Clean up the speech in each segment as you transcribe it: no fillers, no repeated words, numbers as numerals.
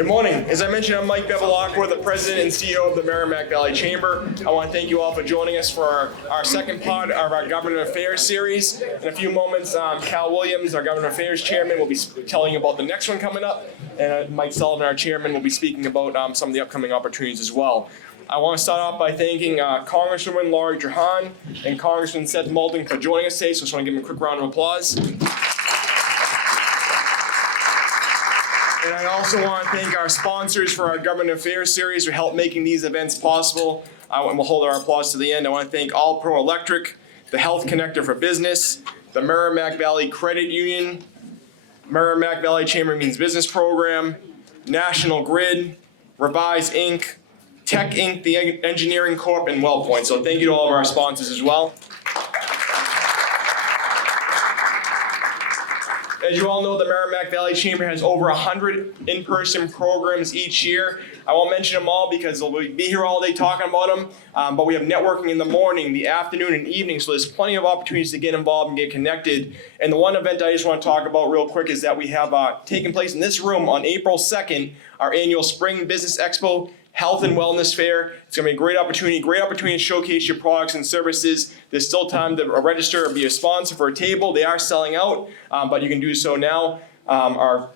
Good morning. As I mentioned, I'm Mike Bevilacqua, the President and CEO of the Merrimack Valley Chamber. I want to thank you all for joining us for our second part of our Government Affairs series. In a few moments, Cal Williams, our Government Affairs Chairman, will be telling you about the next one coming up, and Mike Sullivan, our Chairman, will be speaking about some of the upcoming opportunities as well. I want to start off by thanking Congresswoman Laurie Trahan and Congressman Seth Moulton for joining us today, so I just want to give them a quick round of applause. And I also want to thank our sponsors for our Government Affairs series who helped making these events possible. And we'll hold our applause to the end. I want to thank All Pro Electric, the Health Connector for Business, the Merrimack Valley Credit Union, Merrimack Valley Chamber Means Business Program, National Grid, Revise Inc., Tech Inc., the Engineering Corp., and WellPoint. So thank you to all of our sponsors as well. As you all know, the Merrimack Valley Chamber has over 100 in-person programs each year. I won't mention them all because we'll be here all day talking about them, but we have networking in the morning, the afternoon, and evening, so there's plenty of opportunities to get involved and get connected. And the one event I just want to talk about real quick is that we have taken place in this room on April 2nd, our annual Spring Business Expo Health and Wellness Fair. It's going to be a great opportunity to showcase your products and services. There's still time to register or be a sponsor for a table. They are selling out, but you can do so now. Our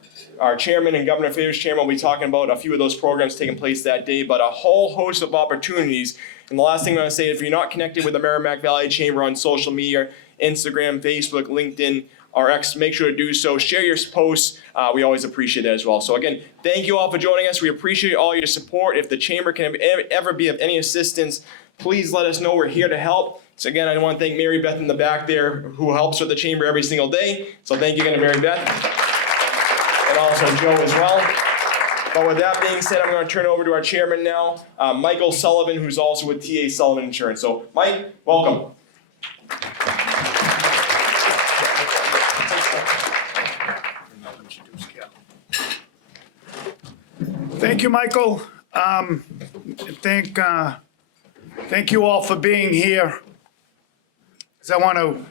chairman and Government Affairs Chairman will be talking about a few of those programs taking place that day, but a whole host of opportunities. And the last thing I'm going to say, if you're not connected with the Merrimack Valley Chamber on social media, Instagram, Facebook, LinkedIn, or X, make sure to do so. Share your posts. We always appreciate that as well. So again, thank you all for joining us. We appreciate all your support. If the Chamber can ever be of any assistance, please let us know. We're here to help. So again, I want to thank Mary Beth in the back there who helps with the Chamber every single day. So thank you again to Mary Beth. And also Joe as well. But with that being said, I'm going to turn it over to our chairman now, Michael Sullivan, who's also with TA Sullivan Insurance. So Mike, welcome. Thank you, Michael. Thank you all for being here. I want to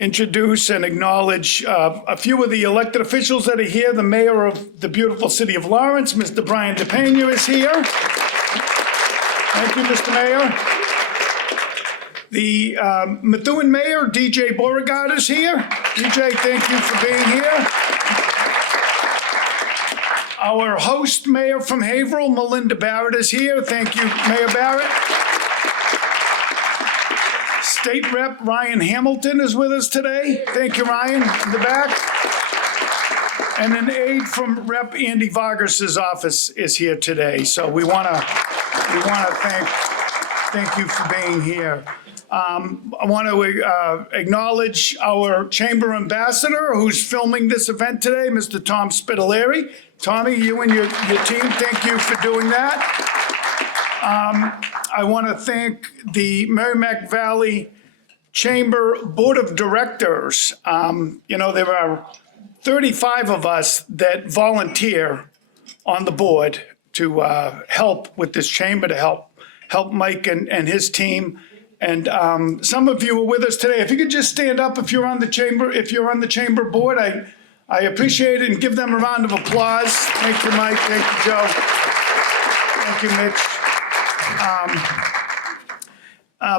introduce and acknowledge a few of the elected officials that are here. The mayor of the beautiful city of Lawrence, Mr. Brian DePena, is here. Thank you, Mr. Mayor. The Methuen Mayor, DJ Beauregard, is here. DJ, thank you for being here. Our host mayor from Haverhill, Melinda Barrett, is here. Thank you, Mayor Barrett. State Rep Ryan Hamilton is with us today. Thank you, Ryan, in the back. And an aide from Rep Andy Vargas's office is here today. So we want to thank you for being here. I want to acknowledge our chamber ambassador who's filming this event today, Mr. Tom Spitaleri. Tommy, you and your team, thank you for doing that. I want to thank the Merrimack Valley Chamber Board of Directors. There are 35 of us that volunteer on the board to help with this chamber, to help Mike and his team. And some of you are with us today. If you could just stand up if you're on the chamber board, I appreciate it, and give them a round of applause. Thank you, Mike. Thank you, Joe. Thank you, Mitch.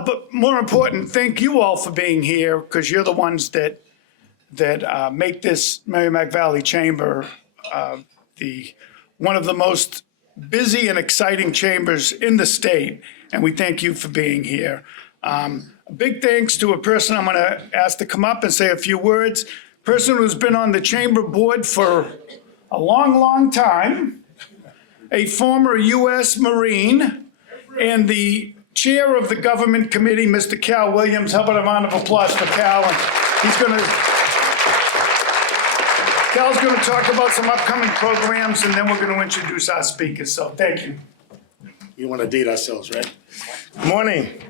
But more important, thank you all for being here, because you're the ones that make this Merrimack Valley Chamber one of the most busy and exciting chambers in the state, and we thank you for being here. A big thanks to a person I'm going to ask to come up and say a few words. Person who's been on the chamber board for a long, long time, a former U.S. Marine, and the chair of the government committee, Mr. Cal Williams. How about a round of applause for Cal? And Cal's going to talk about some upcoming programs, and then we're going to introduce our speakers. So thank you. We want to date ourselves, right? Good morning.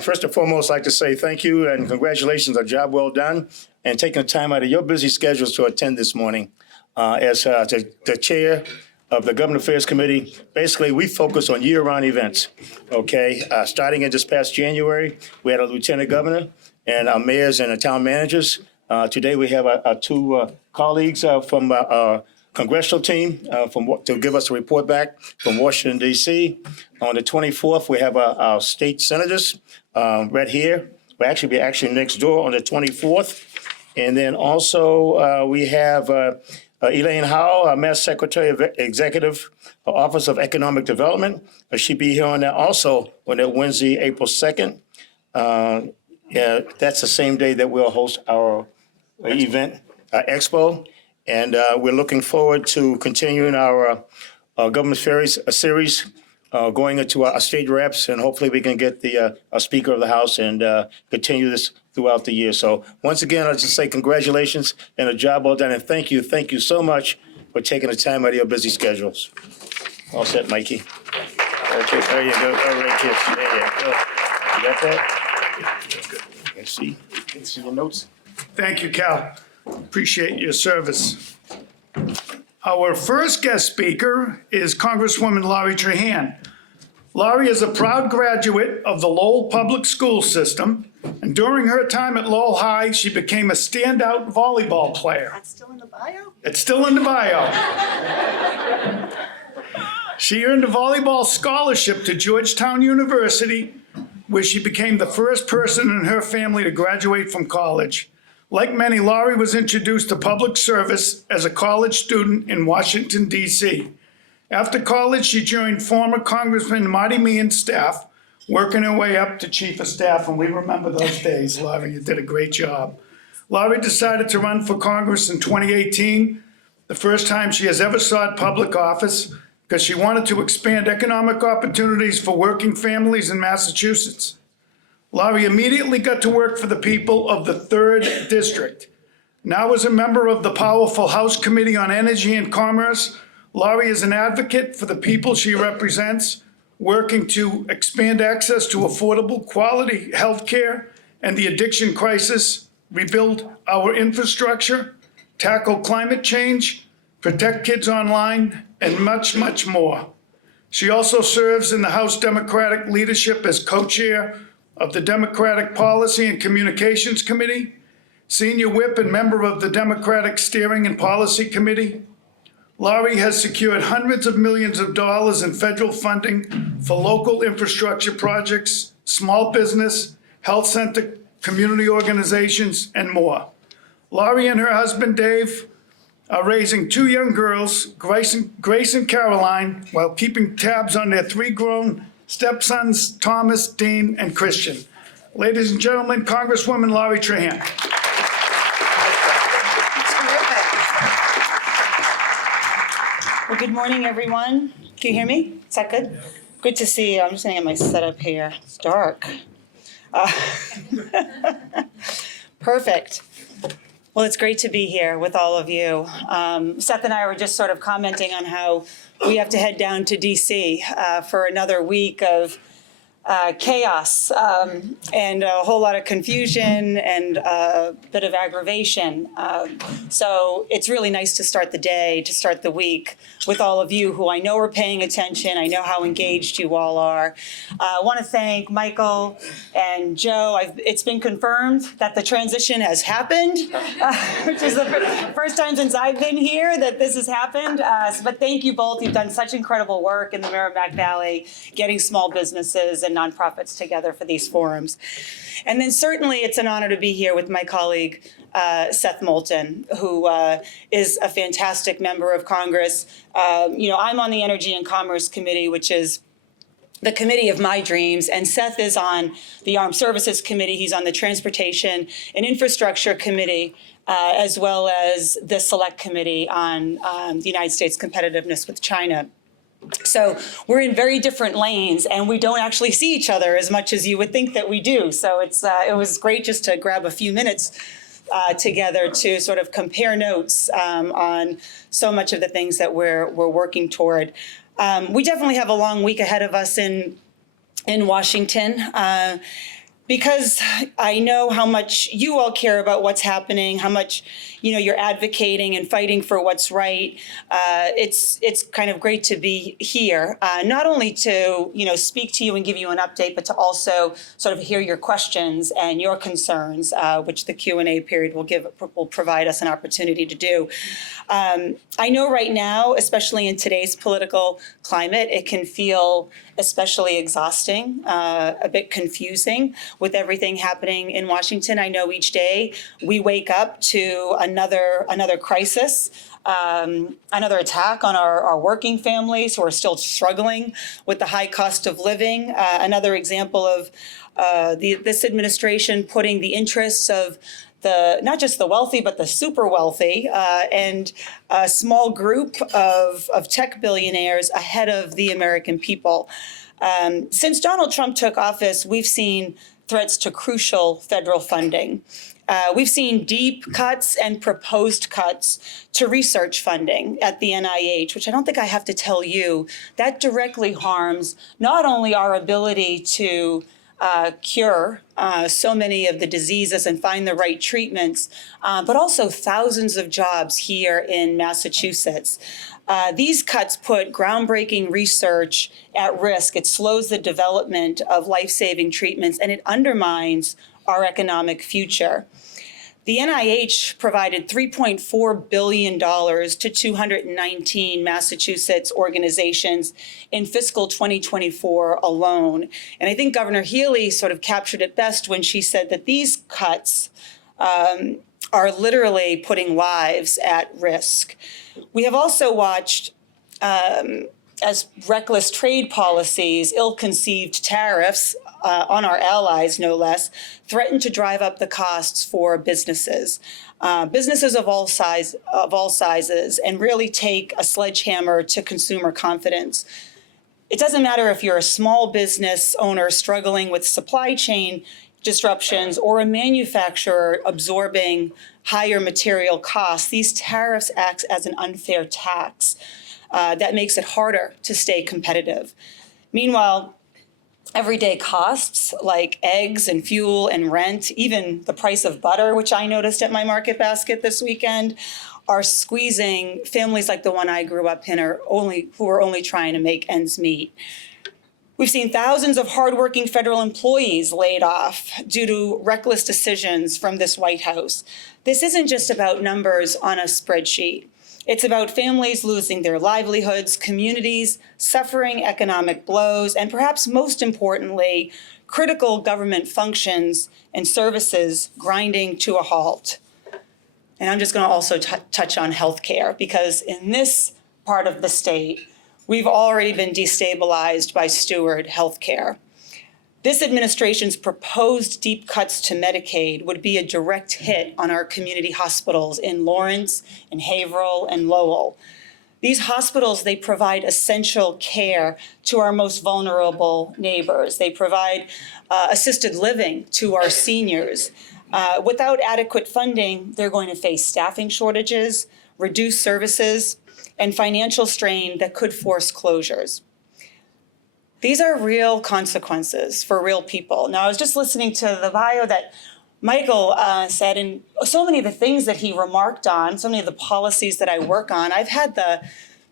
First and foremost, I'd like to say thank you and congratulations on a job well done and taking the time out of your busy schedules to attend this morning. As the chair of the Government Affairs Committee, basically we focus on year-round events, okay? Starting in this past January, we had a lieutenant governor and our mayors and our town managers. Today we have our two colleagues from congressional team to give us a report back from Washington, D.C. On the 24th, we have our state senators right here. We'll be actually next door on the 24th. And then also we have Elaine Howell, our Mass Secretary of Executive Office of Economic Development. She'll be here on that also on that Wednesday, April 2nd. That's the same day that we'll host our event, expo. And we're looking forward to continuing our Government Affairs series, going into our state reps, and hopefully we can get the Speaker of the House and continue this throughout the year. So once again, I'll just say congratulations and a job well done. And thank you so much for taking the time out of your busy schedules. All set, Mikey. Okay, there you go. All right, kids. There you go. You got that? Let's see. Let's see your notes. Thank you, Cal. Appreciate your service. Our first guest speaker is Congresswoman Laurie Trahan. Laurie is a proud graduate of the Lowell Public School System, and during her time at Lowell High, she became a standout volleyball player. That's still in the bio? It's still in the bio. She earned a volleyball scholarship to Georgetown University, where she became the first person in her family to graduate from college. Like many, Laurie was introduced to public service as a college student in Washington, D.C. After college, she joined former Congressman Marty Meehan's staff, working her way up to chief of staff, and we remember those days. Laurie, you did a great job. Laurie decided to run for Congress in 2018, the first time she has ever sought public office, because she wanted to expand economic opportunities for working families in Massachusetts. Laurie immediately got to work for the people of the 3rd District. Now as a member of the powerful House Committee on Energy and Commerce, Laurie is an advocate for the people she represents, working to expand access to affordable, quality health care and the addiction crisis, rebuild our infrastructure, tackle climate change, protect kids online, and much, much more. She also serves in the House Democratic leadership as co-chair of the Democratic Policy and Communications Committee, senior whip and member of the Democratic Steering and Policy Committee. Laurie has secured hundreds of millions of dollars in federal funding for local infrastructure projects, small business, health center, community organizations, and more. Laurie and her husband, Dave, are raising 2 young girls, Grace and Caroline, while keeping tabs on their 3 grown stepsons, Thomas, Dean, and Christian. Ladies and gentlemen, Congresswoman Laurie Trahan. Well, good morning, everyone. Can you hear me? Is that good? Good to see you. I'm just gonna get my setup here. It's dark. Perfect. Well, it's great to be here with all of you. Seth and I were just sort of commenting on how we have to head down to DC for another week of chaos and a whole lot of confusion and a bit of aggravation. So it's really nice to start the day, to start the week with all of you who I know are paying attention. I know how engaged you all are. I want to thank Michael and Joe. It's been confirmed that the transition has happened, which is the first time since I've been here that this has happened. But thank you both. You've done such incredible work in the Merrimack Valley, getting small businesses and nonprofits together for these forums. And then certainly it's an honor to be here with my colleague, Seth Moulton, who is a fantastic member of Congress. I'm on the Energy and Commerce Committee, which is the committee of my dreams, and Seth is on the Armed Services Committee. He's on the Transportation and Infrastructure Committee, as well as the Select Committee on the United States competitiveness with China. So we're in very different lanes, and we don't actually see each other as much as you would think that we do. So it was great just to grab a few minutes together to sort of compare notes on so much of the things that we're working toward. We definitely have a long week ahead of us in Washington. because I know how much you all care about what's happening, how much you're advocating and fighting for what's right. It's kind of great to be here, not only to speak to you and give you an update, but to also sort of hear your questions and your concerns, which the Q&A period will provide us an opportunity to do. I know right now, especially in today's political climate, it can feel especially exhausting, a bit confusing with everything happening in Washington. I know each day we wake up to another crisis, another attack on our working families who are still struggling with the high cost of living. Another example of this administration putting the interests of not just the wealthy, but the super wealthy and a small group of tech billionaires ahead of the American people. Since Donald Trump took office, we've seen threats to crucial federal funding. We've seen deep cuts and proposed cuts to research funding at the NIH, which I don't think I have to tell you, that directly harms not only our ability to cure so many of the diseases and find the right treatments, but also thousands of jobs here in Massachusetts. These cuts put groundbreaking research at risk. It slows the development of life-saving treatments, and it undermines our economic future. The NIH provided $3.4 billion to 219 Massachusetts organizations in fiscal 2024 alone. And I think Governor Healy sort of captured it best when she said that these cuts are literally putting lives at risk. We have also watched as reckless trade policies, ill-conceived tariffs on our allies, no less, threaten to drive up the costs for businesses. Businesses of all sizes, and really take a sledgehammer to consumer confidence. It doesn't matter if you're a small business owner struggling with supply chain disruptions or a manufacturer absorbing higher material costs. These tariffs act as an unfair tax that makes it harder to stay competitive. Meanwhile, everyday costs like eggs and fuel and rent, even the price of butter, which I noticed at my market basket this weekend, are squeezing families like the one I grew up in who are only trying to make ends meet. We've seen thousands of hardworking federal employees laid off due to reckless decisions from this White House. This isn't just about numbers on a spreadsheet. It's about families losing their livelihoods, communities suffering economic blows, and perhaps most importantly, critical government functions and services grinding to a halt. And I'm just going to also touch on healthcare, because in this part of the state, we've already been destabilized by steward healthcare. This administration's proposed deep cuts to Medicaid would be a direct hit on our community hospitals in Lawrence, in Haverhill, and Lowell. These hospitals, they provide essential care to our most vulnerable neighbors. They provide assisted living to our seniors. Without adequate funding, they're going to face staffing shortages, reduced services, and financial strain that could force closures. These are real consequences for real people. Now, I was just listening to the bio that Michael said, and so many of the things that he remarked on, so many of the policies that I work on, I've had the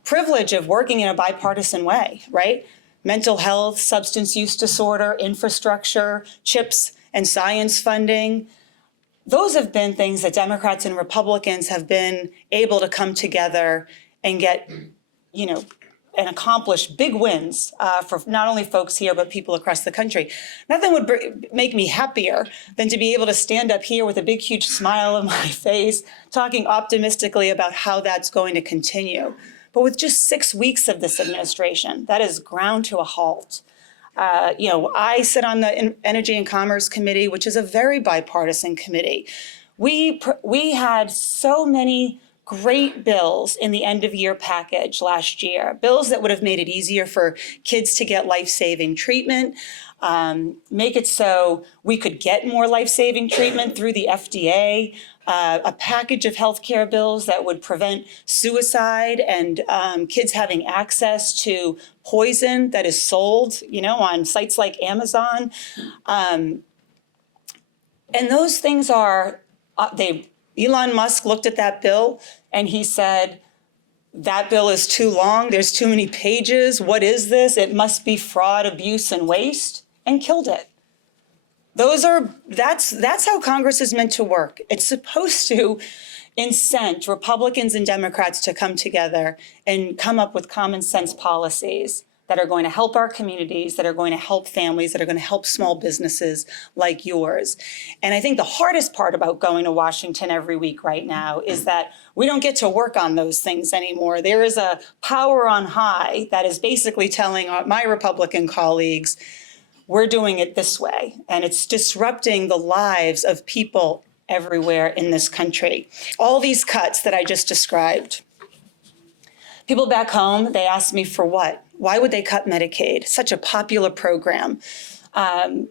privilege of working in a bipartisan way, right? Mental health, substance use disorder, infrastructure, CHIPS and science funding. Those have been things that Democrats and Republicans have been able to come together and get, and accomplish big wins for not only folks here, but people across the country. Nothing would make me happier than to be able to stand up here with a big, huge smile on my face, talking optimistically about how that's going to continue. But with just 6 weeks of this administration, that is ground to a halt. I sit on the Energy and Commerce Committee, which is a very bipartisan committee. We had so many great bills in the end of year package last year, bills that would have made it easier for kids to get life-saving treatment, make it so we could get more life-saving treatment through the FDA, a package of healthcare bills that would prevent suicide and kids having access to poison that is sold, on sites like Amazon. And those things are, Elon Musk looked at that bill and he said, that bill is too long, there's too many pages, what is this? It must be fraud, abuse, and waste, and killed it. That's how Congress is meant to work. It's supposed to incent Republicans and Democrats to come together and come up with common sense policies that are going to help our communities, that are going to help families, that are going to help small businesses like yours. And I think the hardest part about going to Washington every week right now is that we don't get to work on those things anymore. There is a power on high that is basically telling my Republican colleagues, we're doing it this way. And it's disrupting the lives of people everywhere in this country. All these cuts that I just described. People back home, they ask me for what? Why would they cut Medicaid? Such a popular program. $1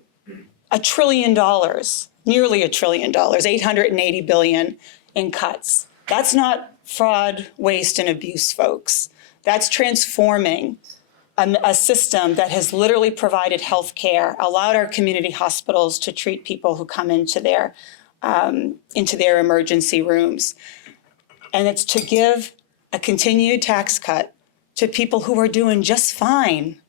trillion, nearly $1 trillion, $880 billion in cuts. That's not fraud, waste, and abuse, folks. That's transforming a system that has literally provided health care, allowed our community hospitals to treat people who come into their emergency rooms. And it's to give a continued tax cut to people who are doing just fine,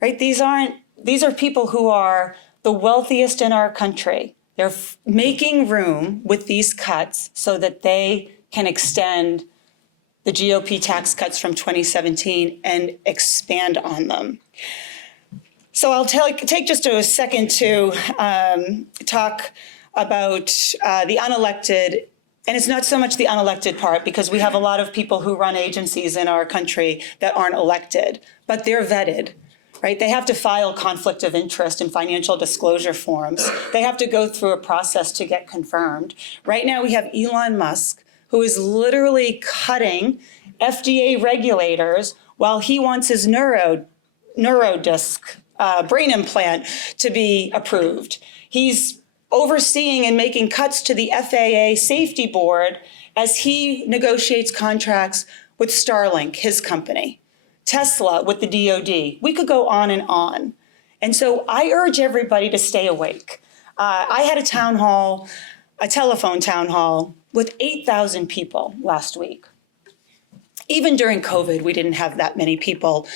right? These are people who are the wealthiest in our country. They're making room with these cuts so that they can extend the GOP tax cuts from 2017 and expand on them. So I'll take just a second to talk about the unelected. And it's not so much the unelected part, because we have a lot of people who run agencies in our country that aren't elected, but they're vetted, right? They have to file conflict of interest and financial disclosure forms. They have to go through a process to get confirmed. Right now we have Elon Musk, who is literally cutting FDA regulators while he wants his neurodisc brain implant to be approved. He's overseeing and making cuts to the FAA safety board as he negotiates contracts with Starlink, his company, Tesla with the DoD. We could go on and on. And so I urge everybody to stay awake. I had a telephone town hall with 8,000 people last week. Even during COVID, we didn't have that many people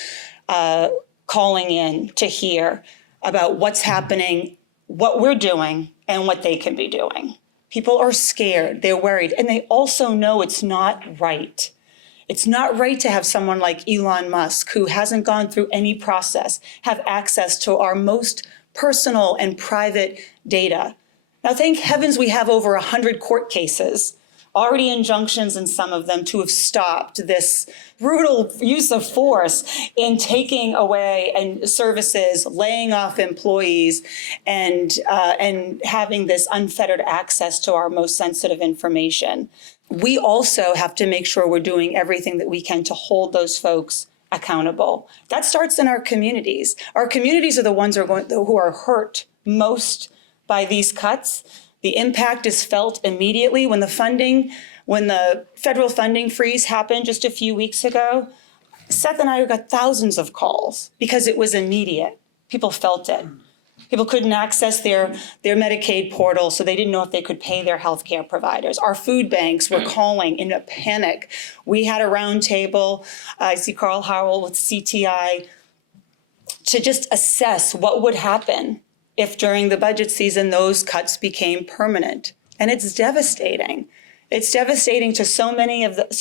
calling in to hear about what's happening, what we're doing, and what they can be doing. People are scared, they're worried, and they also know it's not right. It's not right to have someone like Elon Musk, who hasn't gone through any process, have access to our most personal and private data. Now, thank heavens we have over 100 court cases, already injunctions in some of them, to have stopped this brutal use of force in taking away services, laying off employees, and having this unfettered access to our most sensitive information. We also have to make sure we're doing everything that we can to hold those folks accountable. That starts in our communities. Our communities are the ones who are hurt most by these cuts. The impact is felt immediately. When the federal funding freeze happened just a few weeks ago, Seth and I got thousands of calls because it was immediate. People felt it. People couldn't access their Medicaid portal, so they didn't know if they could pay their healthcare providers. Our food banks were calling in a panic. We had a roundtable, I see Carl Howell with CTI, to just assess what would happen if during the budget season those cuts became permanent. And it's devastating. It's devastating to so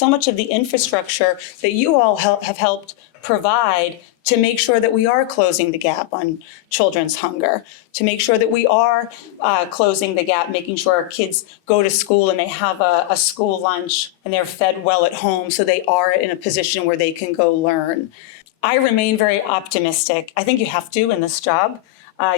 much of the infrastructure that you all have helped provide to make sure that we are closing the gap on children's hunger, to make sure that we are closing the gap, making sure our kids go to school and they have a school lunch and they're fed well at home, so they are in a position where they can go learn. I remain very optimistic. I think you have to in this job.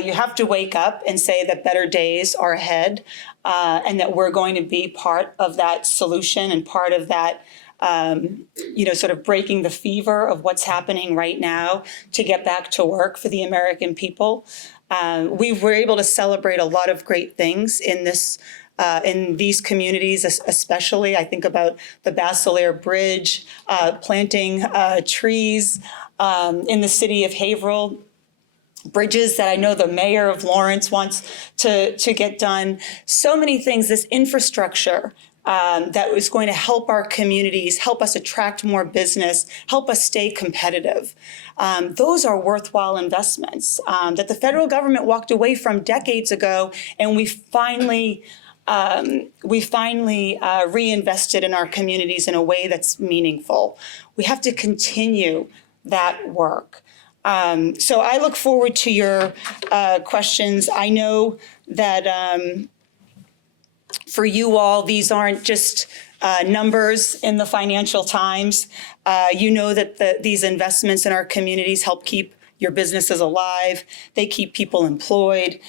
You have to wake up and say that better days are ahead, and that we're going to be part of that solution and part of that, sort of breaking the fever of what's happening right now to get back to work for the American people. We were able to celebrate a lot of great things in these communities, especially. I think about the Basileir Bridge, planting trees in the city of Haverhill. bridges that I know the mayor of Lawrence wants to get done. So many things, this infrastructure that is going to help our communities, help us attract more business, help us stay competitive. Those are worthwhile investments that the federal government walked away from decades ago, and we finally reinvested in our communities in a way that's meaningful. We have to continue that work. So I look forward to your questions. I know that for you all, these aren't just numbers in the Financial Times. You know that these investments in our communities help keep your businesses alive. They keep people employed.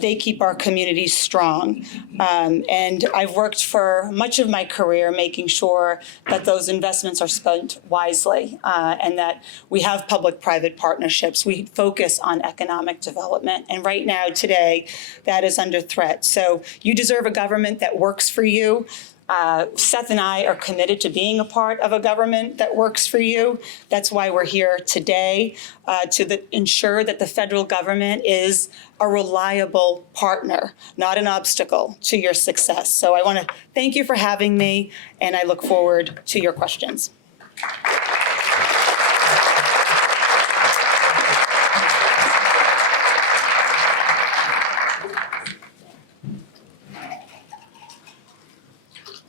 They keep our communities strong. And I've worked for much of my career making sure that those investments are spent wisely and that we have public-private partnerships. We focus on economic development. And right now, today, that is under threat. So you deserve a government that works for you. Seth and I are committed to being a part of a government that works for you. That's why we're here today, to ensure that the federal government is a reliable partner, not an obstacle to your success. So I want to thank you for having me, and I look forward to your questions.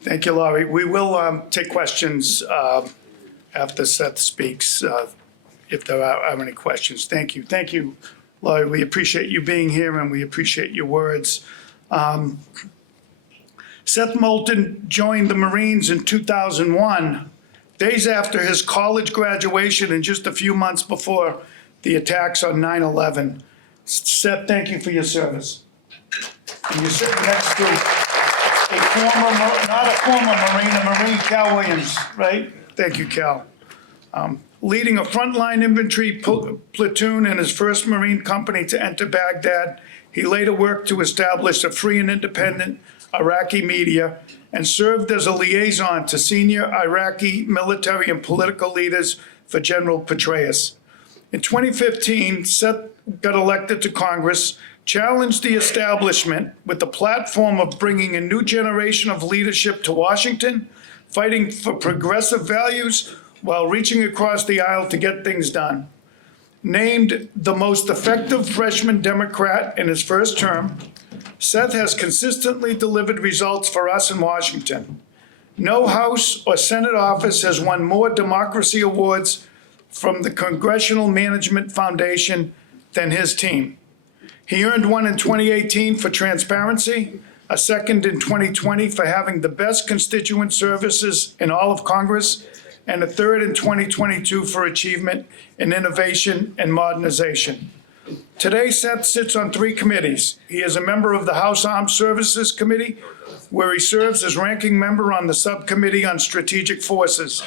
Thank you, Laurie. We will take questions after Seth speaks, if there are any questions. Thank you. Thank you, Laurie. We appreciate you being here, and we appreciate your words. Seth Moulton joined the Marines in 2001, days after his college graduation and just a few months before the attacks on 9/11. Seth, thank you for your service. And you're sitting next to not a former Marine, a Marine, Cal Williams, right? Thank you, Cal. Leading a frontline infantry platoon in his first Marine company to enter Baghdad, he later worked to establish a free and independent Iraqi media and served as a liaison to senior Iraqi military and political leaders for General Petraeus. In 2015, Seth got elected to Congress, challenged the establishment with the platform of bringing a new generation of leadership to Washington, fighting for progressive values while reaching across the aisle to get things done. Named the most effective freshman Democrat in his first term, Seth has consistently delivered results for us in Washington. No House or Senate office has won more democracy awards from the Congressional Management Foundation than his team. He earned one in 2018 for transparency, a second in 2020 for having the best constituent services in all of Congress, and a third in 2022 for achievement in innovation and modernization. Today, Seth sits on 3 committees. He is a member of the House Armed Services Committee, where he serves as ranking member on the Subcommittee on Strategic Forces.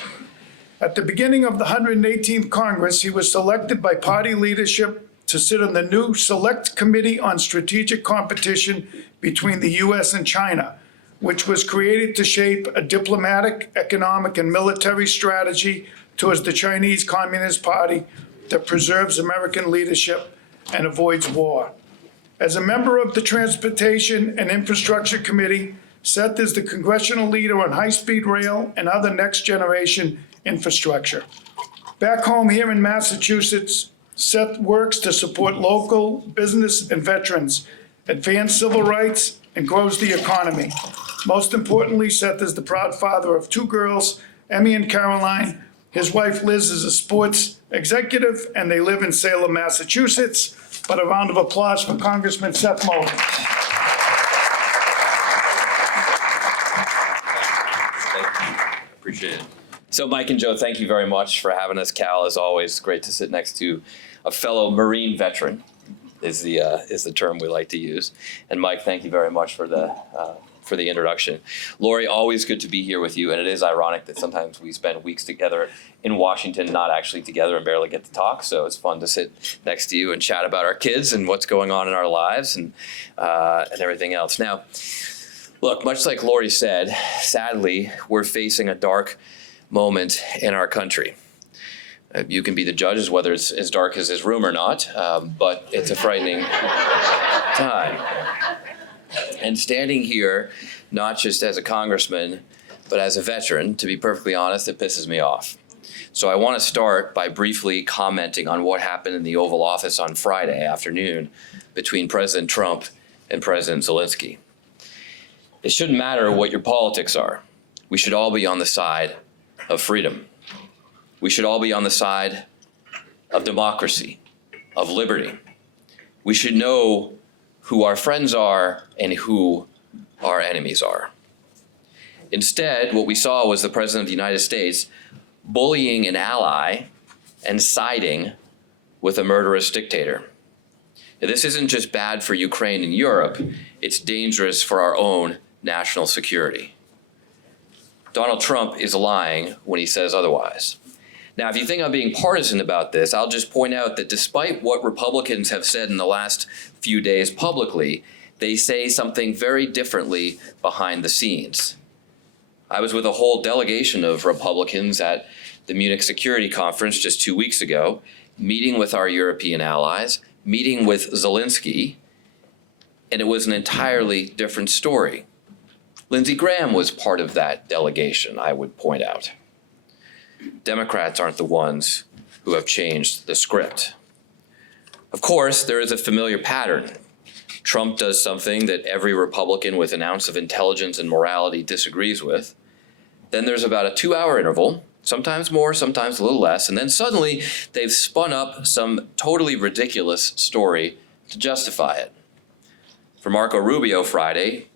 At the beginning of the 118th Congress, he was selected by party leadership to sit on the new Select Committee on Strategic Competition between the U.S. and China, which was created to shape a diplomatic, economic, and military strategy towards the Chinese Communist Party that preserves American leadership and avoids war. As a member of the Transportation and Infrastructure Committee, Seth is the congressional leader on high-speed rail and other next-generation infrastructure. Back home here in Massachusetts, Seth works to support local business and veterans, advance civil rights, and grows the economy. Most importantly, Seth is the proud father of 2 girls, Emmy and Caroline. His wife, Liz, is a sports executive, and they live in Salem, Massachusetts. But a round of applause for Congressman Seth Moulton. Appreciate it. So Mike and Joe, thank you very much for having us. Cal, as always, great to sit next to a fellow Marine veteran is the term we like to use. And Mike, thank you very much for the introduction. Lori, always good to be here with you. And it is ironic that sometimes we spend weeks together in Washington, not actually together, and barely get to talk. So it's fun to sit next to you and chat about our kids and what's going on in our lives and everything else. Now, look, much like Lori said, sadly, we're facing a dark moment in our country. You can be the judge as whether it's as dark as his room or not, but it's a frightening time. And standing here, not just as a congressman, but as a veteran, to be perfectly honest, it pisses me off. So I want to start by briefly commenting on what happened in the Oval Office on Friday afternoon between President Trump and President Zelensky. It shouldn't matter what your politics are. We should all be on the side of freedom. We should all be on the side of democracy, of liberty. We should know who our friends are and who our enemies are. Instead, what we saw was the President of the United States bullying an ally and siding with a murderous dictator. Now, this isn't just bad for Ukraine and Europe, it's dangerous for our own national security. Donald Trump is lying when he says otherwise. Now, if you think I'm being partisan about this, I'll just point out that despite what Republicans have said in the last few days publicly, they say something very differently behind the scenes. I was with a whole delegation of Republicans at the Munich Security Conference just 2 weeks ago, meeting with our European allies, meeting with Zelensky, and it was an entirely different story. Lindsey Graham was part of that delegation, I would point out. Democrats aren't the ones who have changed the script. Of course, there is a familiar pattern. Trump does something that every Republican with an ounce of intelligence and morality disagrees with. Then there's about a 2-hour interval, sometimes more, sometimes a little less, and then suddenly they've spun up some totally ridiculous story to justify it. For Marco Rubio Friday,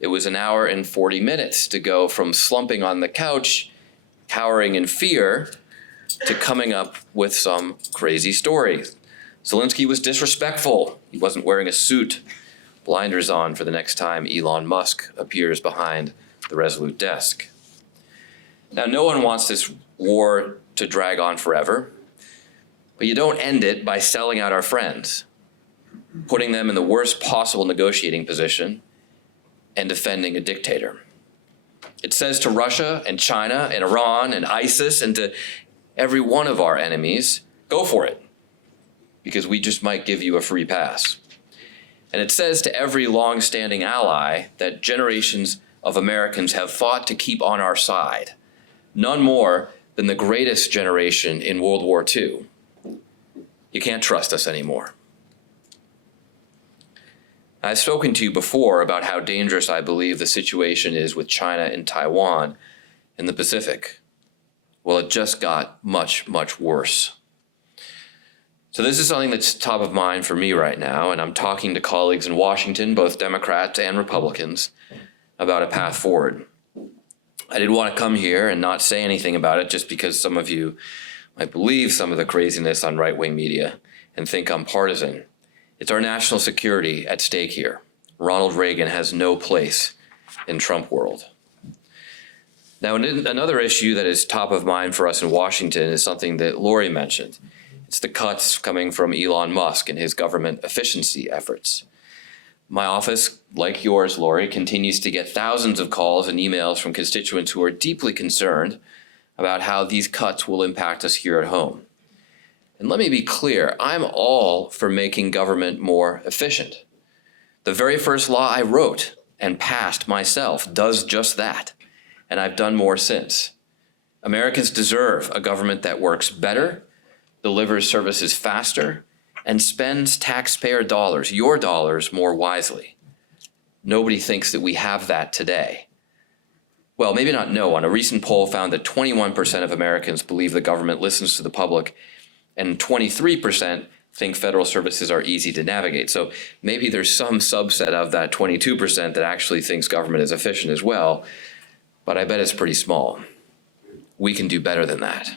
it was 1 hour and 40 minutes to go from slumping on the couch, cowering in fear, to coming up with some crazy story. Zelensky was disrespectful. He wasn't wearing a suit. Blinders on for the next time Elon Musk appears behind the Resolute desk. Now, no one wants this war to drag on forever, but you don't end it by selling out our friends, putting them in the worst possible negotiating position, and defending a dictator. It says to Russia and China and Iran and ISIS and to every one of our enemies, go for it, because we just might give you a free pass. And it says to every long-standing ally that generations of Americans have fought to keep on our side, none more than the greatest generation in World War II. You can't trust us anymore. I've spoken to you before about how dangerous I believe the situation is with China and Taiwan in the Pacific. Well, it just got much, much worse. So this is something that's top of mind for me right now, and I'm talking to colleagues in Washington, both Democrats and Republicans, about a path forward. I didn't want to come here and not say anything about it just because some of you might believe some of the craziness on right-wing media and think I'm partisan. It's our national security at stake here. Ronald Reagan has no place in Trump world. Now, another issue that is top of mind for us in Washington is something that Lori mentioned. It's the cuts coming from Elon Musk and his government efficiency efforts. My office, like yours, Lori, continues to get thousands of calls and emails from constituents who are deeply concerned about how these cuts will impact us here at home. And let me be clear, I'm all for making government more efficient. The very first law I wrote and passed myself does just that, and I've done more since. Americans deserve a government that works better, delivers services faster, and spends taxpayer dollars, your dollars, more wisely. Nobody thinks that we have that today. Well, maybe not no one. A recent poll found that 21% of Americans believe the government listens to the public, and 23% think federal services are easy to navigate. So maybe there's some subset of that 22% that actually thinks government is efficient as well, but I bet it's pretty small. We can do better than that.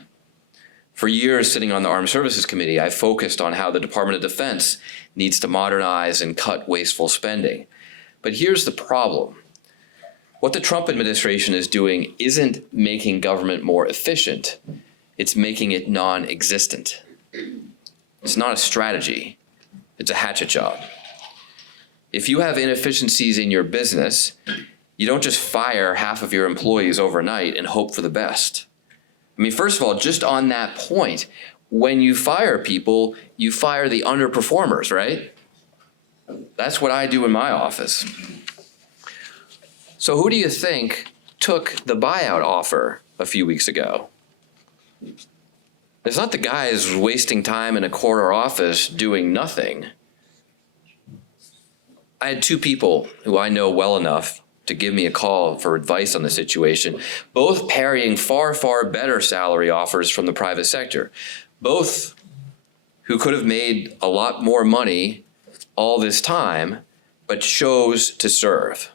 For years, sitting on the Armed Services Committee, I focused on how the Department of Defense needs to modernize and cut wasteful spending. But here's the problem. What the Trump administration is doing isn't making government more efficient, it's making it non-existent. It's not a strategy, it's a hatchet job. If you have inefficiencies in your business, you don't just fire half of your employees overnight and hope for the best. I mean, first of all, just on that point, when you fire people, you fire the underperformers, right? That's what I do in my office. So who do you think took the buyout offer a few weeks ago? It's not the guys wasting time in a corner office doing nothing. I had two people who I know well enough to give me a call for advice on the situation, both parrying far, far better salary offers from the private sector, both who could have made a lot more money all this time, but chose to serve.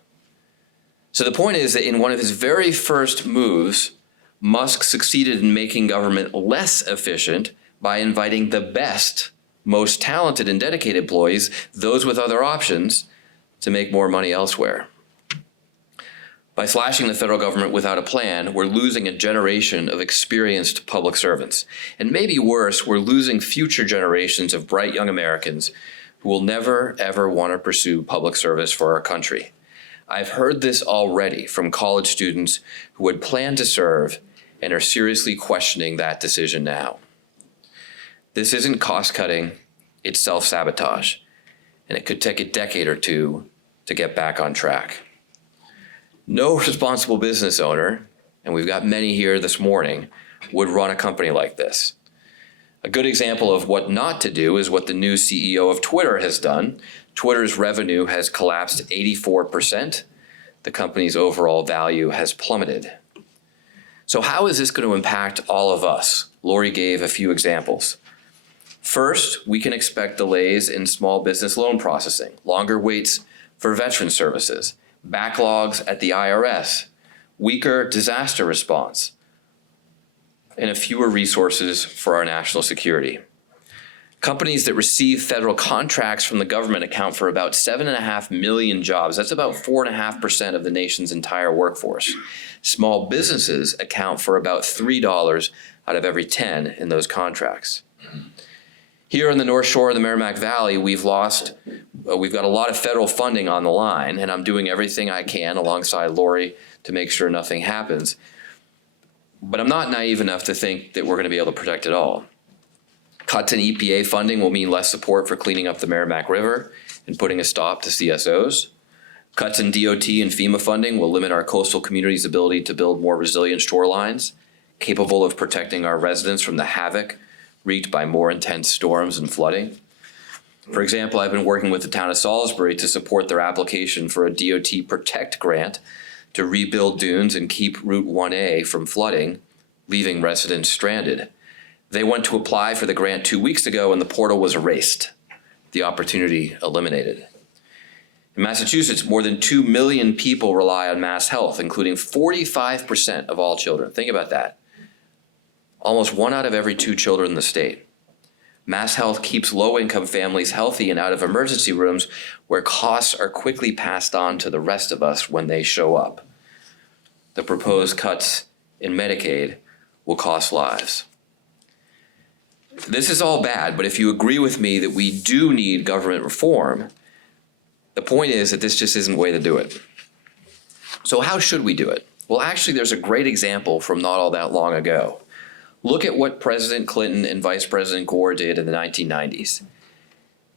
So the point is that in one of his very first moves, Musk succeeded in making government less efficient by inviting the best, most talented and dedicated employees, those with other options, to make more money elsewhere. By slashing the federal government without a plan, we're losing a generation of experienced public servants. And maybe worse, we're losing future generations of bright young Americans who will never, ever want to pursue public service for our country. I've heard this already from college students who had planned to serve and are seriously questioning that decision now. This isn't cost-cutting, it's self-sabotage, and it could take a decade or two to get back on track. No responsible business owner, and we've got many here this morning, would run a company like this. A good example of what not to do is what the new CEO of Twitter has done. Twitter's revenue has collapsed 84%. The company's overall value has plummeted. So how is this going to impact all of us? Lori gave a few examples. First, we can expect delays in small business loan processing, longer waits for veteran services, backlogs at the IRS, weaker disaster response, and fewer resources for our national security. Companies that receive federal contracts from the government account for about 7.5 million jobs. That's about 4.5% of the nation's entire workforce. Small businesses account for about $3 out of every 10 in those contracts. Here on the North Shore of the Merrimack Valley, we've got a lot of federal funding on the line, and I'm doing everything I can alongside Lori to make sure nothing happens. But I'm not naive enough to think that we're going to be able to protect it all. Cuts in EPA funding will mean less support for cleaning up the Merrimack River and putting a stop to CSOs. Cuts in DOT and FEMA funding will limit our coastal communities' ability to build more resilient shorelines, capable of protecting our residents from the havoc wreaked by more intense storms and flooding. For example, I've been working with the town of Salisbury to support their application for a DOT Protect grant to rebuild dunes and keep Route 1A from flooding, leaving residents stranded. They went to apply for the grant 2 weeks ago and the portal was erased, the opportunity eliminated. In Massachusetts, more than 2 million people rely on Mass Health, including 45% of all children. Think about that. Almost 1 out of every 2 children in the state. Mass Health keeps low-income families healthy and out of emergency rooms where costs are quickly passed on to the rest of us when they show up. The proposed cuts in Medicaid will cost lives. This is all bad, but if you agree with me that we do need government reform, the point is that this just isn't the way to do it. So how should we do it? Well, actually, there's a great example from not all that long ago. Look at what President Clinton and Vice President Gore did in the 1990s.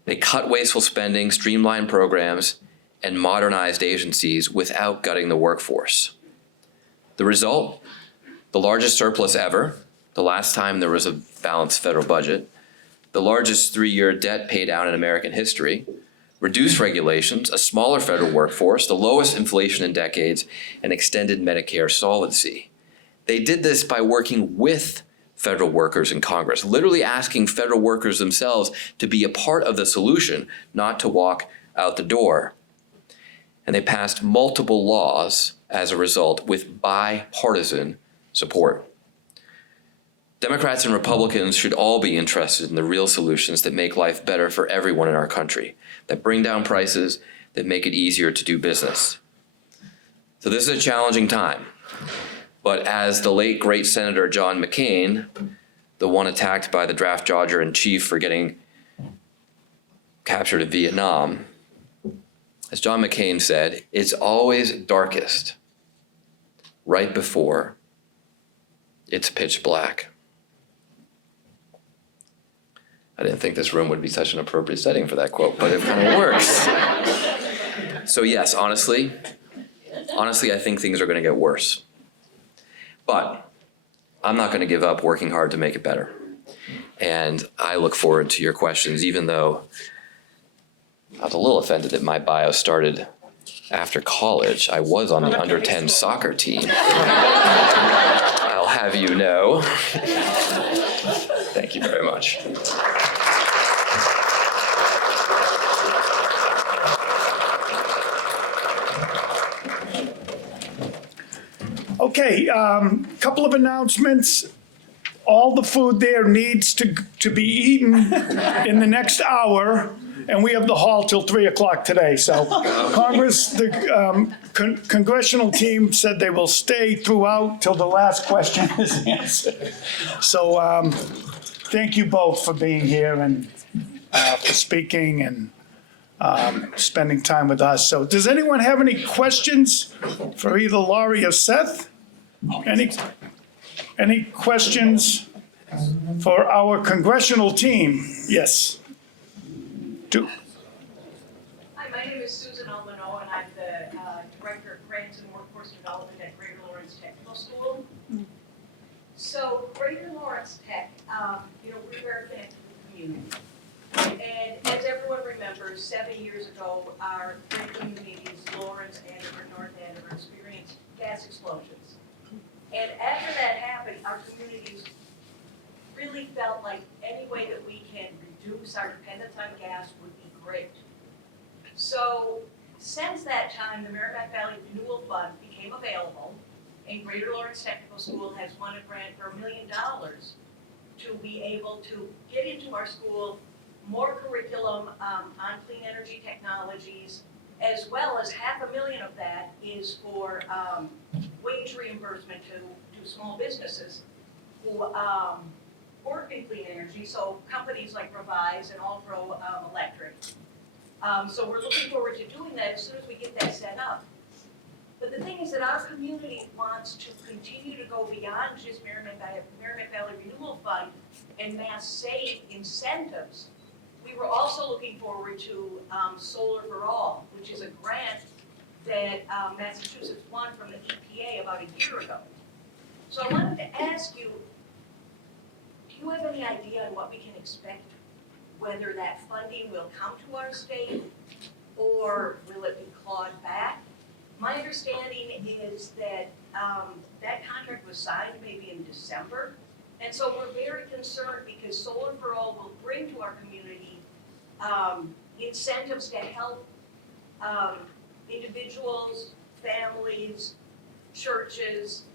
They cut wasteful spending, streamlined programs, and modernized agencies without gutting the workforce. The result? The largest surplus ever, the last time there was a balanced federal budget, the largest 3-year debt pay down in American history, reduced regulations, a smaller federal workforce, the lowest inflation in decades, and extended Medicare solvency. They did this by working with federal workers in Congress, literally asking federal workers themselves to be a part of the solution, not to walk out the door. And they passed multiple laws as a result with bipartisan support. Democrats and Republicans should all be interested in the real solutions that make life better for everyone in our country, that bring down prices, that make it easier to do business. So this is a challenging time. But as the late, great Senator John McCain, the one attacked by the draft dodger-in-chief for getting captured in Vietnam, as John McCain said, it's always darkest right before it's pitch black. I didn't think this room would be such an appropriate setting for that quote, but it kind of works. So yes, honestly, I think things are going to get worse. But I'm not going to give up working hard to make it better. And I look forward to your questions, even though I was a little offended that my bio started after college. I was on the under 10 soccer team. I'll have you know. Thank you very much. Okay, couple of announcements. All the food there needs to be eaten in the next hour, and we have the hall till 3 o'clock today. So the Congressional team said they will stay throughout till the last question is answered. So thank you both for being here and for speaking and spending time with us. So does anyone have any questions for either Laurie or Seth? Any questions for our Congressional team? Yes. Hi, my name is Susan Almano, and I'm the Director of Grants and Workforce Development at Greater Lawrence Technical School. So Greater Lawrence Tech, we're very connected to the community. And as everyone remembers, 7 years ago, our three communities, Lawrence, Andover, North Andover, experienced gas explosions. And after that happened, our communities really felt like any way that we can reduce our dependence on gas would be great. So since that time, the Merrimack Valley Renewal Fund became available, and Greater Lawrence Technical School has won a grant for $1 million to be able to get into our school more curriculum on clean energy technologies, as well as $500,000 of that is for wage reimbursement to small businesses who work in clean energy, so companies like Revise and Alpro Electric. So we're looking forward to doing that as soon as we get that set up. But the thing is that our community wants to continue to go beyond just Merrimack Valley Renewal Fund and mass save incentives. We were also looking forward to Solar for All, which is a grant that Massachusetts won from the EPA about a year ago. So I wanted to ask you, do you have any idea on what we can expect, whether that funding will come to our state or will it be clawed back? My understanding is that that contract was signed maybe in December. And so we're very concerned because Solar for All will bring to our community incentives to help individuals, families, churches,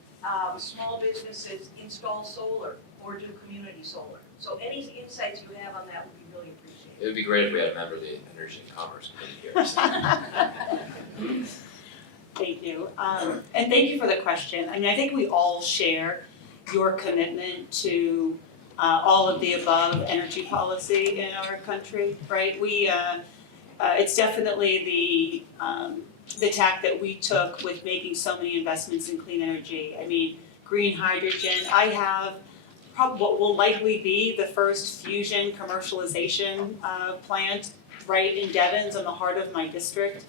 small businesses install solar or do community solar. So any insights you have on that would be really appreciated. It would be great if we had a member of the Energy and Commerce Committee here. Thank you. And thank you for the question. I mean, I think we all share your commitment to all of the above energy policy in our country, right? It's definitely the tack that we took with making so many investments in clean energy. I mean, green hydrogen. I have what will likely be the first fusion commercialization plant right in Devon's in the heart of my district.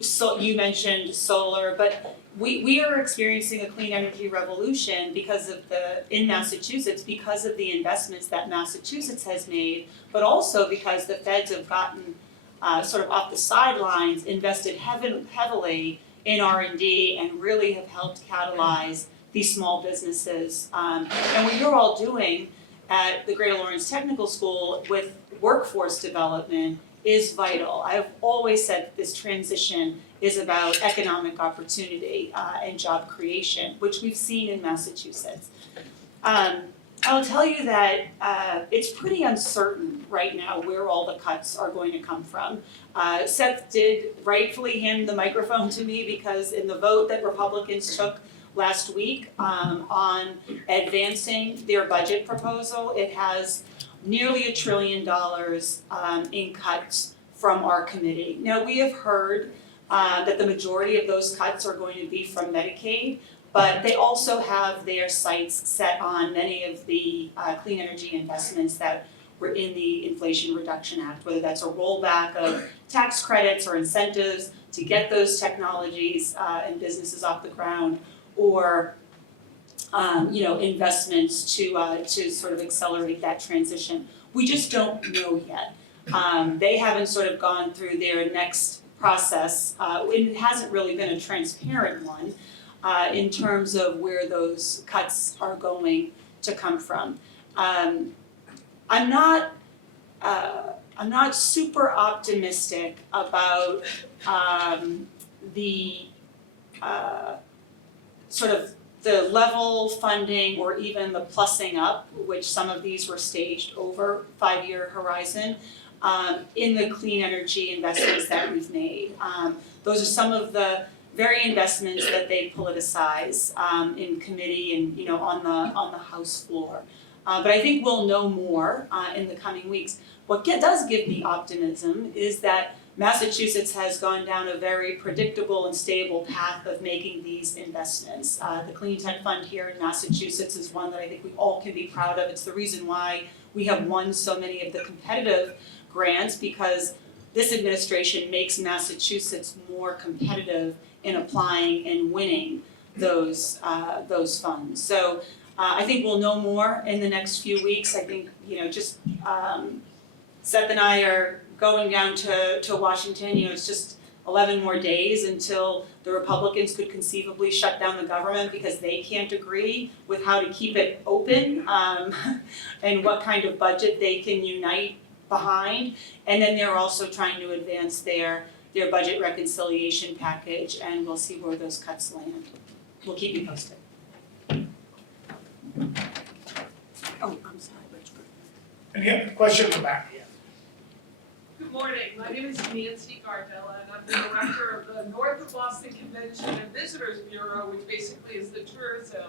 So you mentioned solar, but we are experiencing a clean energy revolution because of in Massachusetts because of the investments that Massachusetts has made, but also because the feds have gotten sort of off the sidelines, invested heavily in R&D and really have helped catalyze these small businesses. And what you're all doing at the Greater Lawrence Technical School with workforce development is vital. I've always said that this transition is about economic opportunity and job creation, which we've seen in Massachusetts. I'll tell you that it's pretty uncertain right now where all the cuts are going to come from. Seth did rightfully hand the microphone to me because in the vote that Republicans took last week on advancing their budget proposal, it has nearly $1 trillion in cuts from our committee. Now, we have heard that the majority of those cuts are going to be from Medicaid, but they also have their sights set on many of the clean energy investments that were in the Inflation Reduction Act, whether that's a rollback of tax credits or incentives to get those technologies and businesses off the ground, or investments to sort of accelerate that transition. We just don't know yet. They haven't sort of gone through their next process. It hasn't really been a transparent one in terms of where those cuts are going to come from. I'm not super optimistic about the sort of the level funding or even the plussing up, which some of these were staged over 5-year horizon, in the clean energy investments that we've made. Those are some of the very investments that they politicize in committee and on the House floor. But I think we'll know more in the coming weeks. What does give me optimism is that Massachusetts has gone down a very predictable and stable path of making these investments. The Clean Tech Fund here in Massachusetts is one that I think we all can be proud of. It's the reason why we have won so many of the competitive grants, because this administration makes Massachusetts more competitive in applying and winning those funds. So I think we'll know more in the next few weeks. I think, Seth and I are going down to Washington. It's just 11 more days until the Republicans could conceivably shut down the government because they can't agree with how to keep it open and what kind of budget they can unite behind. And then they're also trying to advance their budget reconciliation package, and we'll see where those cuts land. We'll keep you posted. Oh, I'm sorry, Richard. Any other question in the back? Good morning, my name is Nancy Gardella, and I'm the director of the North of Boston Convention and Visitors Bureau, which basically is the tourism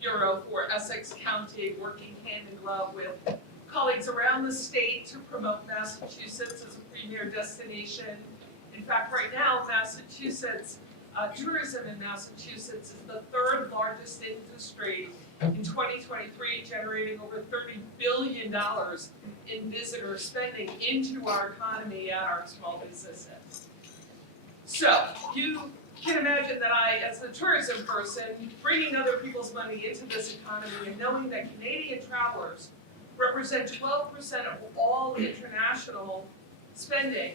bureau for Essex County, working hand in glove with colleagues around the state to promote Massachusetts as a premier destination. In fact, right now, Massachusetts, tourism in Massachusetts is the 3rd largest industry in 2023, generating over $30 billion in visitor spending into our economy and our small businesses. So you can imagine that I, as a tourism person, bringing other people's money into this economy and knowing that Canadian travelers represent 12% of all international spending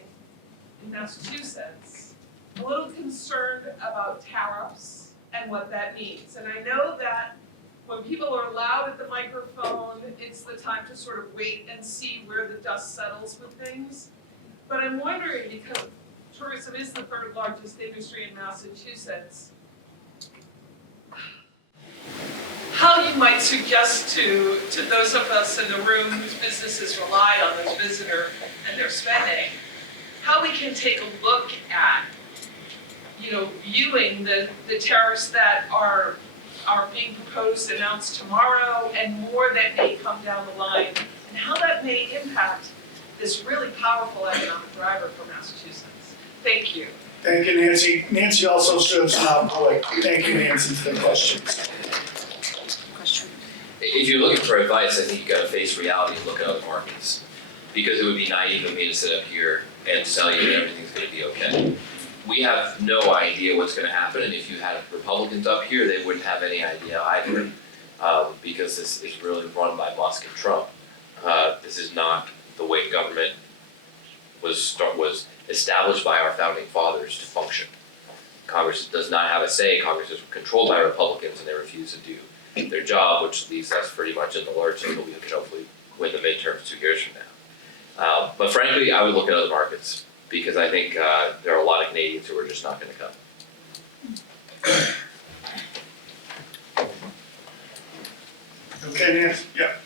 in Massachusetts, I'm a little concerned about tariffs and what that means. And I know that when people are loud at the microphone, it's the time to sort of wait and see where the dust settles with things. But I'm wondering, because tourism is the 3rd largest industry in Massachusetts, how you might suggest to those of us in the room whose businesses rely on those visitors and their spending, how we can take a look at, viewing the tariffs that are being proposed, announced tomorrow, and more that may come down the line, and how that may impact this really powerful economic driver for Massachusetts. Thank you. Thank you, Nancy. Nancy also serves on our board. Thank you, Nancy, for the questions. If you're looking for advice, I think you gotta face reality and look at other markets. Because it would be naive of me to sit up here and tell you that everything's gonna be okay. We have no idea what's gonna happen, and if you had Republicans up here, they wouldn't have any idea either. Because this is really run by Musk and Trump. This is not the way government was established by our founding fathers to function. Congress does not have a say. Congress is controlled by Republicans, and they refuse to do their job, which leaves us pretty much in the lurch until we can hopefully win the midterms 2 years from now. But frankly, I would look at other markets, because I think there are a lot of Canadians who are just not going to come. Okay, Nancy? Yeah.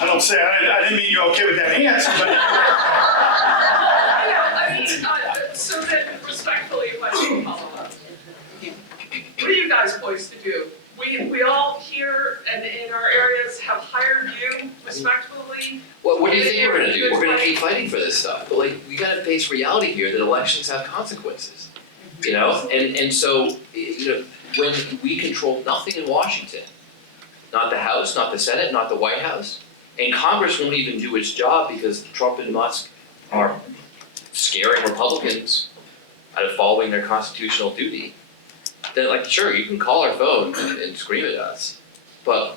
I didn't mean you're okay with that answer, but. So then respectfully, if I can follow up. What are you guys poised to do? We all here and in our areas have hired you respectfully. Well, what do you think we're gonna do? We're gonna keep fighting for this stuff, but we gotta face reality here that elections have consequences, And so, when we control nothing in Washington, not the House, not the Senate, not the White House, And Congress won't even do its job because Trump and Musk are scaring Republicans out of following their constitutional duty. Then, like, sure, you can call our phone and scream at us, but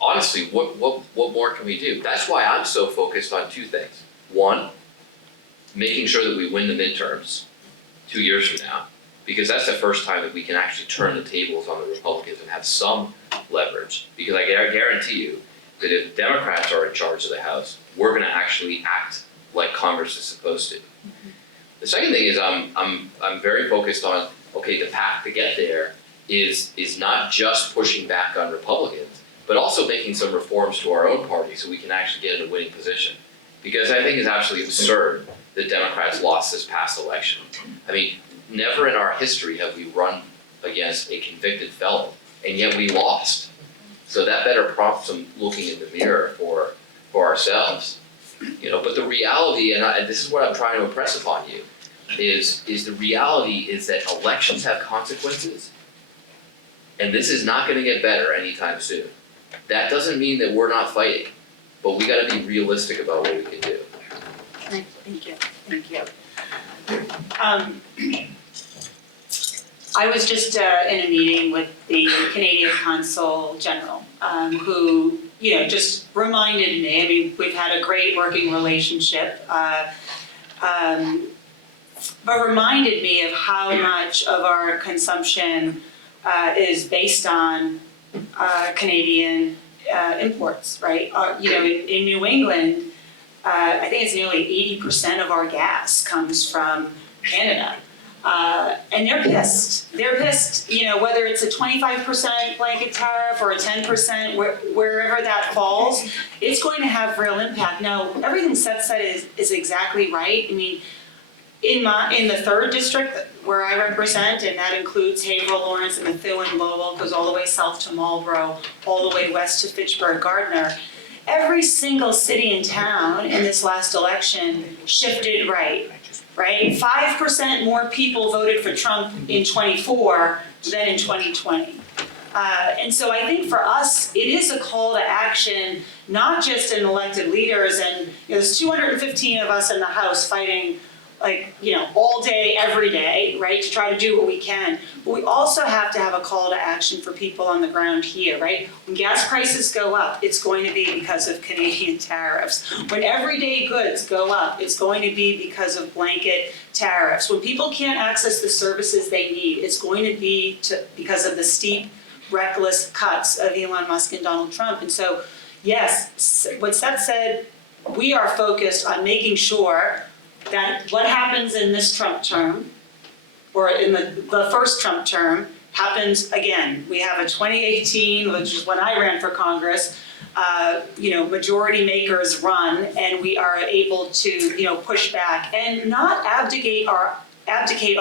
honestly, what more can we do? That's why I'm so focused on two things. One, making sure that we win the midterms 2 years from now, because that's the first time that we can actually turn the tables on the Republicans and have some leverage. Because I guarantee you that if Democrats are in charge of the House, we're gonna actually act like Congress is supposed to. The second thing is I'm very focused on, okay, the path to get there is not just pushing back on Republicans, but also making some reforms to our own party so we can actually get in a winning position. Because I think it's absolutely absurd that Democrats lost this past election. I mean, never in our history have we run against a convicted felon, and yet we lost. So that better prompt some looking in the mirror for ourselves. You know, but the reality, and this is what I'm trying to impress upon you, is the reality is that elections have consequences, and this is not gonna get better anytime soon. That doesn't mean that we're not fighting, but we gotta be realistic about what we can do. Thank you. I was just in a meeting with the Canadian Consul General, who, just reminded me, I mean, we've had a great working relationship, but reminded me of how much of our consumption is based on Canadian imports, right? In New England, I think it's nearly 80% of our gas comes from Canada. And they're pissed. They're pissed, whether it's a 25% blanket tariff or a 10%, wherever that falls, it's going to have real impact. Now, everything Seth said is exactly right. I mean, in the 3rd district where I represent, and that includes Haverhill, Lawrence, and Methuen, Lowell, goes all the way south to Marlborough, all the way west to Fitchburg, Gardner. Every single city and town in this last election shifted right? 5% more people voted for Trump in '24 than in 2020. And so I think for us, it is a call to action, not just in elected leaders, and there's 215 of us in the House fighting all day, every day, right, to try to do what we can. But we also have to have a call to action for people on the ground here, right? When gas prices go up, it's going to be because of Canadian tariffs. When everyday goods go up, it's going to be because of blanket tariffs. When people can't access the services they need, it's going to be because of the steep, reckless cuts of Elon Musk and Donald Trump. And so, yes, what Seth said, we are focused on making sure that what happens in this Trump term, or in the first Trump term, happens again. We have a 2018, which is when I ran for Congress, majority makers run, and we are able to, push back and not abdicate our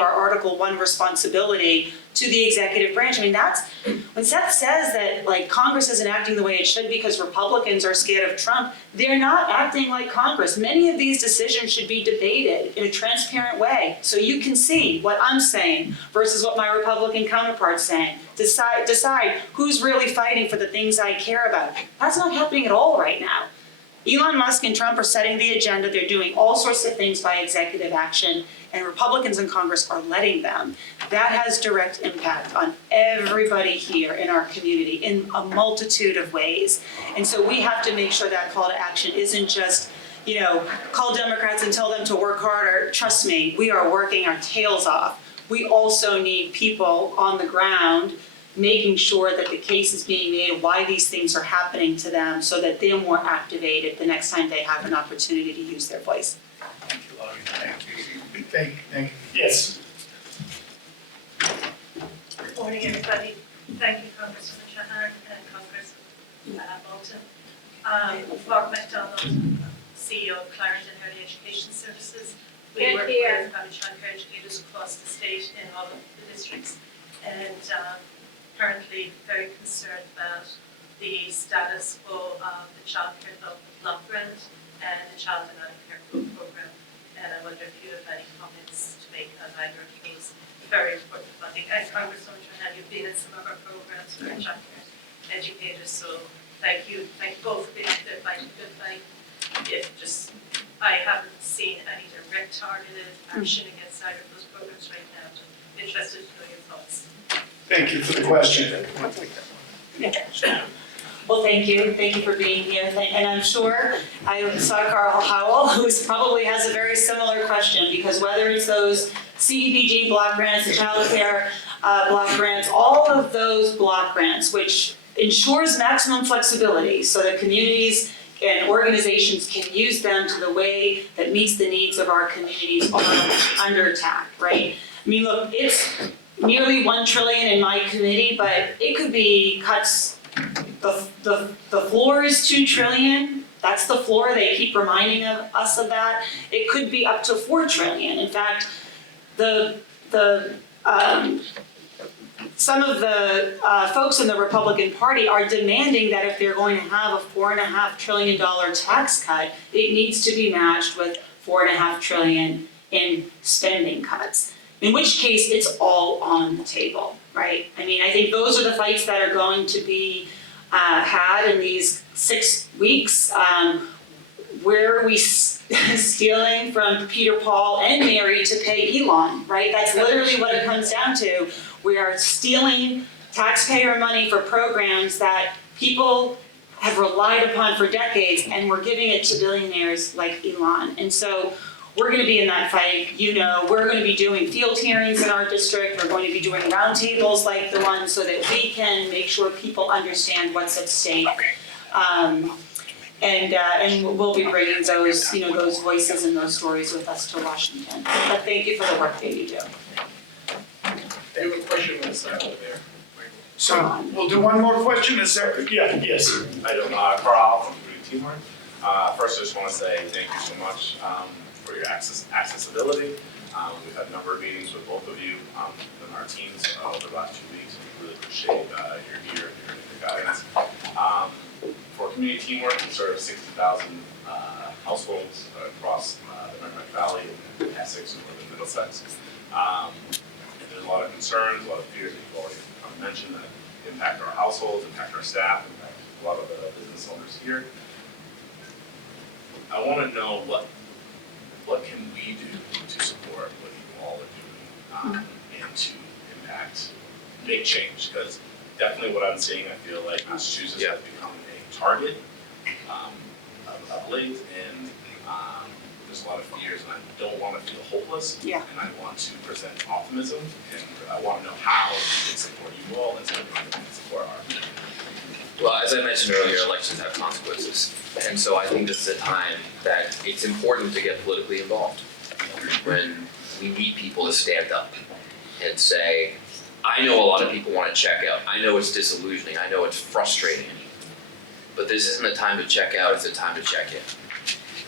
Article 1 responsibility to the executive branch. I mean, that's, when Seth says that Congress isn't acting the way it should because Republicans are scared of Trump, they're not acting like Congress. Many of these decisions should be debated in a transparent way so you can see what I'm saying versus what my Republican counterpart's saying. Decide who's really fighting for the things I care about. That's not happening at all right now. Elon Musk and Trump are setting the agenda. They're doing all sorts of things by executive action, and Republicans in Congress are letting them. That has direct impact on everybody here in our community in a multitude of ways. And so we have to make sure that call to action isn't just, call Democrats and tell them to work harder. Trust me, we are working our tails off. We also need people on the ground making sure that the case is being made, why these things are happening to them, so that they're more activated the next time they have an opportunity to use their voice. Thank you, Laurie. Thank you. Yes. Good morning, everybody. Thank you, Congressman Shanahan and Congressman Bolton. Mark MacDonald, CEO of Clarendon Early Education Services. We work with childcare educators across the state in all of the districts, and currently very concerned about the status quo of the childcare block grant and the child and adult care program. And I wonder if you have any comments to make on either of those very important funding. And Congresswoman Shanahan, you've been in some of our programs for childcare educators, so thank you both for being active, fighting the good fight. I haven't seen any direct targeted action against either of those programs right now, so I'm interested to know your thoughts. Thank you for the question. Well, thank you for being here, and I'm sure I saw Carl Howell, who probably has a very similar question, because whether it's those CDBG block grants, the child care block grants, all of those block grants, which ensures maximum flexibility so that communities and organizations can use them to the way that meets the needs of our communities, are under attack, right? I mean, look, it's nearly 1 trillion in my committee, but it could be cuts. The floor is 2 trillion. That's the floor. They keep reminding us of that. It could be up to 4 trillion. In fact, some of the folks in the Republican Party are demanding that if they're going to have a $4.5 trillion tax cut, it needs to be matched with $4.5 trillion in spending cuts. In which case, it's all on the table, right? I mean, I think those are the fights that are going to be had in these 6 weeks. Where are we stealing from Peter, Paul, and Mary to pay Elon, right? That's literally what it comes down to. We are stealing taxpayer money for programs that people have relied upon for decades, and we're giving it to billionaires like Elon. And so we're gonna be in that fight. We're gonna be doing field hearings in our district. We're going to be doing roundtables like the one so that we can make sure people understand what's at stake. And we'll be bringing those, those voices and those stories with us to Washington. But thank you for the work that you do. I have a question on the side over there. So we'll do one more question. Is there? Yeah, yes. I don't know, Carl from Community Teamwork. First, I just want to say thank you so much for your accessibility. We've had a number of meetings with both of you and our teams over the last 2 weeks. We really appreciate your ear and your guidance. For Community Teamwork, we serve 60,000 households across the Merrimack Valley and Essex and northern Middlesex. There's a lot of concerns, a lot of fears that you've already mentioned that impact our households, impact our staff, impact a lot of the business owners here. I want to know what can we do to support what you all are doing and to make change, because definitely what I'm seeing, I feel like Massachusetts has become a target of late, and there's a lot of fears, and I don't want to feel hopeless. Yeah. And I want to present optimism, and I want to know how we can support you all and support our community. Well, as I mentioned earlier, elections have consequences. And so I think this is a time that it's important to get politically involved. When we need people to stand up and say, I know a lot of people want to check out. I know it's disillusioning. I know it's frustrating. But this isn't a time to check out, it's a time to check in.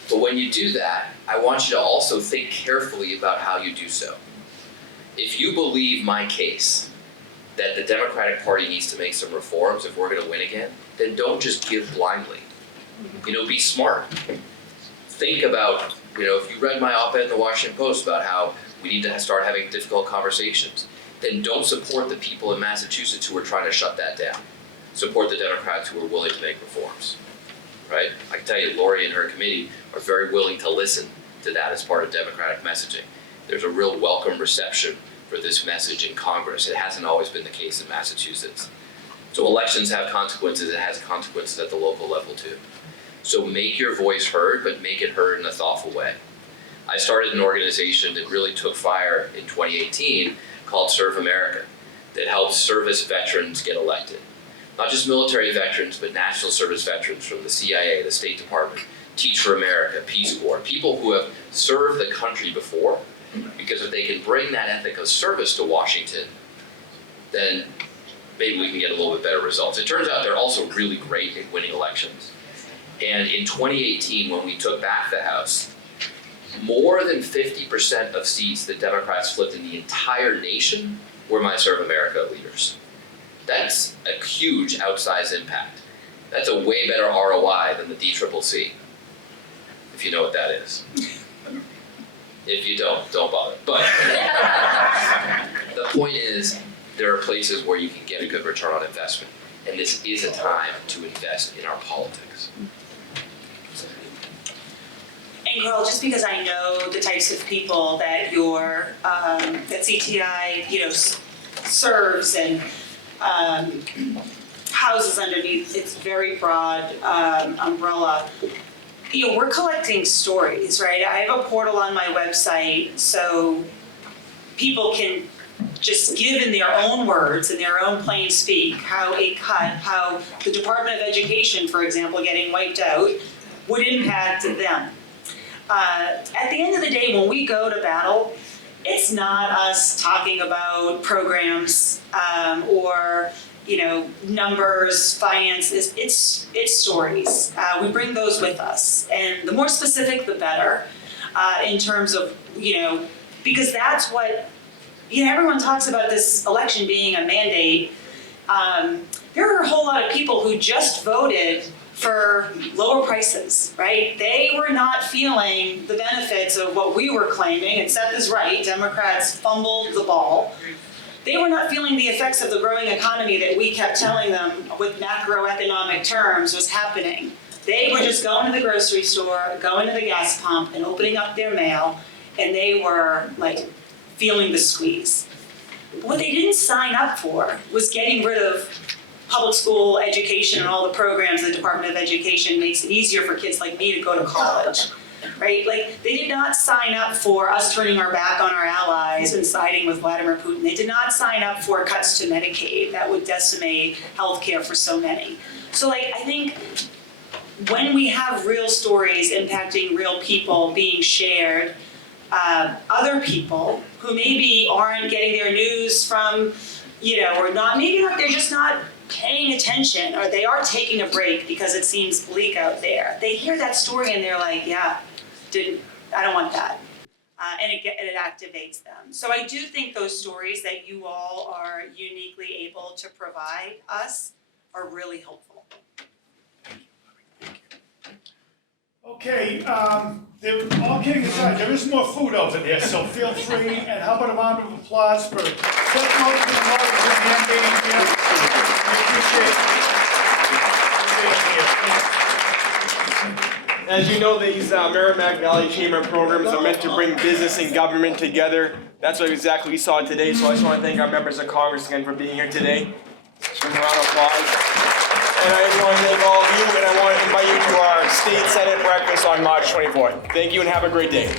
But when you do that, I want you to also think carefully about how you do so. If you believe my case, that the Democratic Party needs to make some reforms if we're gonna win again, then don't just give blindly. Be smart. Think about, if you read my op-ed in the Washington Post about how we need to start having difficult conversations, then don't support the people in Massachusetts who are trying to shut that down. Support the Democrats who are willing to make reforms, right? I can tell you, Lori and her committee are very willing to listen to that as part of Democratic messaging. There's a real welcome reception for this message in Congress. It hasn't always been the case in Massachusetts. So elections have consequences, it has consequences at the local level too. So make your voice heard, but make it heard in a thoughtful way. I started an organization that really took fire in 2018 called Serve America, that helps service veterans get elected. Not just military veterans, but national service veterans from the CIA, the State Department, Teach for America, Peace Corps, people who have served the country before, because if they can bring that ethic of service to Washington, then maybe we can get a little bit better results. It turns out they're also really great at winning elections. And in 2018, when we took back the House, more than 50% of seats that Democrats flipped in the entire nation were my Serve America leaders. That's a huge outsized impact. That's a way better ROI than the DCCC, if you know what that is. If you don't bother. But the point is, there are places where you can get a good return on investment. and this is a time to invest in our politics. And Carl, just because I know the types of people that that CTI, serves and houses underneath its very broad umbrella, we're collecting stories, right? I have a portal on my website so people can just give in their own words, in their own plain speak, how the Department of Education, for example, getting wiped out would impact them. At the end of the day, when we go to battle, it's not us talking about programs or numbers, finances. It's stories. We bring those with us, and the more specific, the better. In terms of because that's what everyone talks about this election being a mandate. There are a whole lot of people who just voted for lower prices, right? They were not feeling the benefits of what we were claiming, and Seth is right, Democrats fumbled the ball. They were not feeling the effects of the growing economy that we kept telling them with macroeconomic terms was happening. They were just going to the grocery store, going to the gas pump and opening up their mail, and they were like feeling the squeeze. But what they didn't sign up for was getting rid of public school education and all the programs the Department of Education makes it easier for kids like me to go to college, right? Like, they did not sign up for us turning our back on our allies and siding with Vladimir Putin. They did not sign up for cuts to Medicaid that would decimate healthcare for so many. So I think when we have real stories impacting real people being shared, other people who maybe aren't getting their news from, or they're just not paying attention, or they are taking a break because it seems bleak out there. They hear that story and they're like, I don't want that. And it activates them. So I do think those stories that you all are uniquely able to provide us are really helpful. Okay, all kidding aside, there is more food over there, so feel free, and how about a round of applause for Seth Moulton and Margaret Hand being here. We appreciate it. As you know, these Merrimack Valley Chamber programs are meant to bring business and government together. That's what exactly we saw today, so I just want to thank our members of Congress again for being here today. Just a round of applause. And I just want to thank all of you, and I want to invite you to our State Senate breakfast on March 24th. Thank you and have a great day.